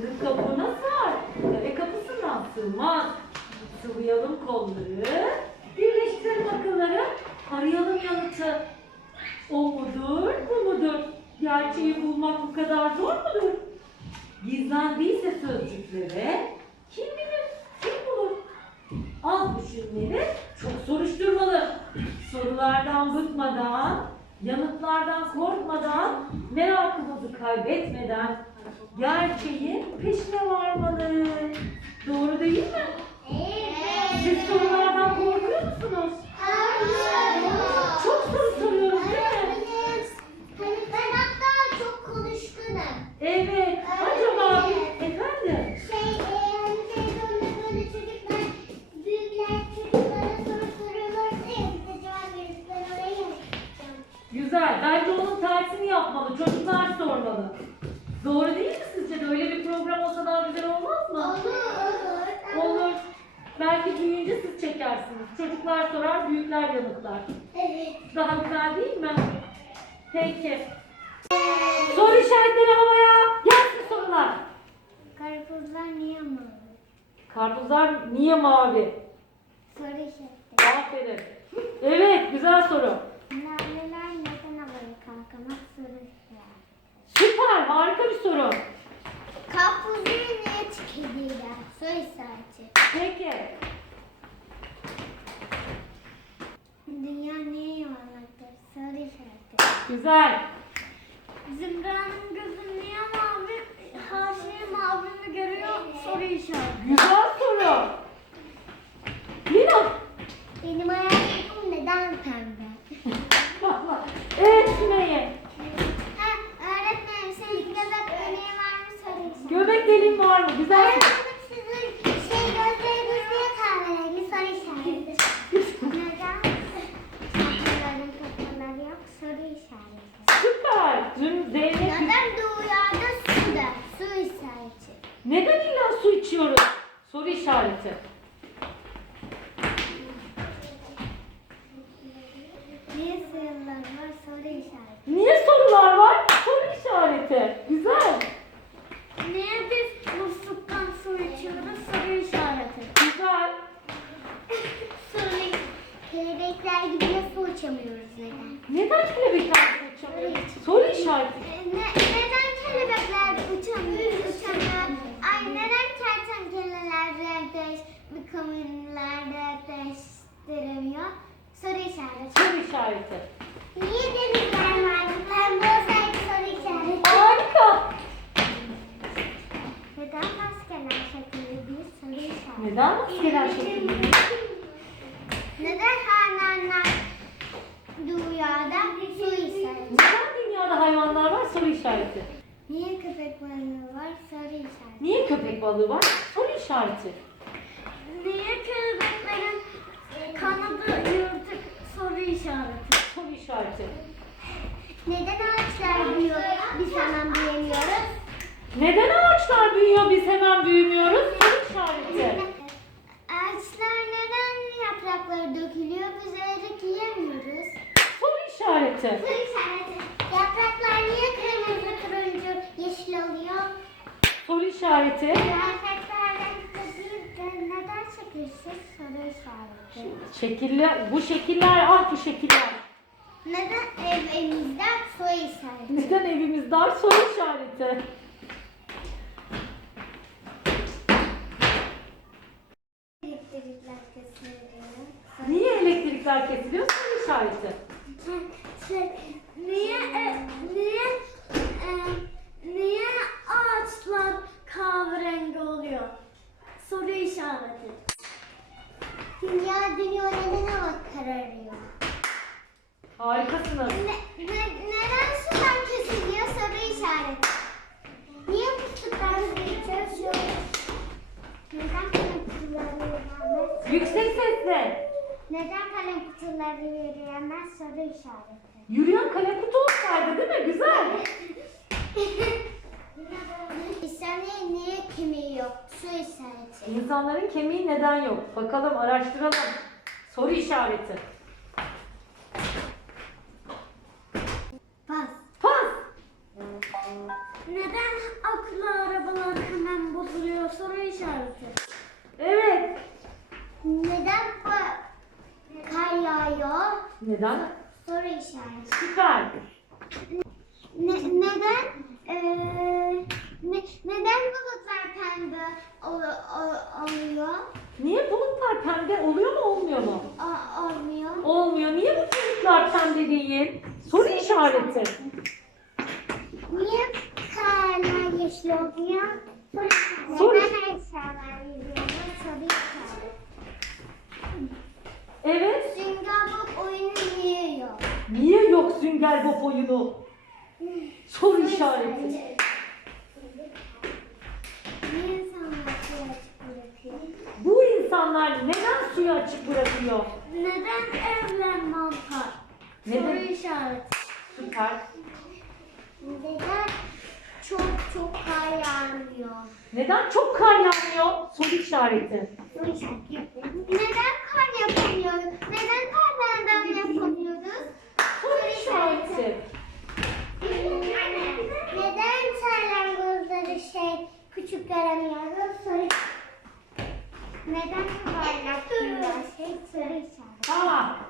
Fındık kabuğuna sar. Kare kapısından sığmaz. Sıvayalım kolları. Birleştirelim akılları. Arayalım yanıtı. O mudur, bu mudur? Gerçeği bulmak bu kadar zor mudur? Gizlendiyse sözcüklere kim bilir, kim bulur? Az düşünmeli, çok soruşturmalı. Sorulardan bıkmadan, yanıtlardan korkmadan, merakımızı kaybetmeden gerçeğin peşine varmalı. Doğru değil mi? Siz sorulardan korkuyor Belki büyüyünce siz çekersiniz. Çocuklar sorar, büyükler yanıtlar. Evet. Daha güzel değil mi? Peki. Soru işaretleri havaya. Gelsin sorular. Karpuzlar niye mavi? Karpuzlar niye mavi? Soru işareti. Aferin. Evet, güzel soru. Laleler neden havaya kalkamaz? Soru işareti. Süper, harika bir soru. Karpuzları niye tüketiyorlar? Soru işareti. Peki. Dünya niye yuvarlaktır? Soru işareti. Güzel. Zümra'nın gözü niye mavi? Her şey mavi mi görüyor? Soru işareti. Güzel soru. Lina. Benim ayakkabım neden pembe? evet Sümeyye. Ha, öğretmenim senin göbek deliği var mı soru işareti. Göbek deliğin var mı? Güzel soru. Öğretmenim sizin şey gözleriniz niye kahverengi soru işareti. Neden? Çantaların kafaları yok soru işareti. Süper. Dün Zeynep Neden doğularda su da su işareti. neden illa su içiyoruz? Soru işareti. Niye sığırlar var soru işareti. Niye sorular var? Soru işareti. Güzel. Niye biz musluktan su içiyoruz soru işareti. Güzel. Soru Kelebekler gibi nasıl uçamıyoruz neden? Neden kelebekler su içemiyor? Soru işareti. Ne, neden kelebekler uçamıyor? Ay neden kertenkeleler renkleş, vitaminler renkleştiremiyor? Soru işareti. Soru işareti. Niye denizler var? Pembe olsaydı soru işareti. Harika. Neden maskeler şekilli bir soru işareti? Neden maskeler şekilli? Neden hayvanlar dünyada su işareti? Neden dünyada hayvanlar var? Soru işareti. Niye köpek balığı var? Soru işareti. Niye köpek balığı var? Soru işareti. Niye kelebeklerin kanadı yırtık? Soru işareti. Soru işareti. Neden ağaçlar büyüyor? Biz hemen büyüyemiyoruz. Neden ağaçlar büyüyor biz hemen büyümüyoruz? Soru işareti. Ağaçlar neden yaprakları dökülüyor? Biz erik yiyemiyoruz. Soru işareti. Soru işareti. Yapraklar niye kırmızı, turuncu, yeşil oluyor? Soru işareti. Yapraklar renkli değil de neden şekilsiz? Soru işareti. Şekiller, bu şekiller, ah bu şekiller. Neden evimizde soru işareti? Neden evimiz dar? Soru işareti. Elektrikler kesiliyor. Niye elektrikler işareti. Şey, niye e, niye e, niye ağaçlar kahverengi oluyor? Soru işareti. Dünya dünya neden hava kararıyor? Harikasınız. Ne, ne, neden sular kesiliyor? Soru işareti. Niye musluklar hızlı çalışıyor? Neden yürüyemez? Yüksek sesle. Neden kalem kutuları yürüyemez? Soru işareti. Yürüyen kalem kutu olsaydı değil mi? Güzel. İnsanın niye kemiği yok? Su işareti. İnsanların kemiği neden yok? Bakalım araştıralım. Soru işareti. Neden? soru işareti. Süper. Ne, neden eee, ne, neden bulutlar pembe ol, ol- oluyor? Niye bulutlar pembe oluyor mu olmuyor mu? O, olmuyor. Olmuyor. Niye bu bulutlar pembe değil? Soru işareti. Niye karlar yeşil oluyor? Soru işareti. Soru- Neden eşyalar yürüyor? Soru işareti. Evet. Sünger Bob oyunu niye yok? Niye yok Sünger Bob oyunu? Soru işareti. Bu insanlar neden suyu açık bırakıyor? Neden evler mantar? Neden? Soru işareti. Süper. Neden çok çok kar yağmıyor? Neden çok kar yağmıyor? Soru işareti. Soru işareti. Neden kar yapamıyoruz? Neden karlardan yapamıyoruz? İşareti. Neden salyanozları şey küçük göremiyoruz? Soru Neden kar yapıyor? Şey soru işareti. Tamam.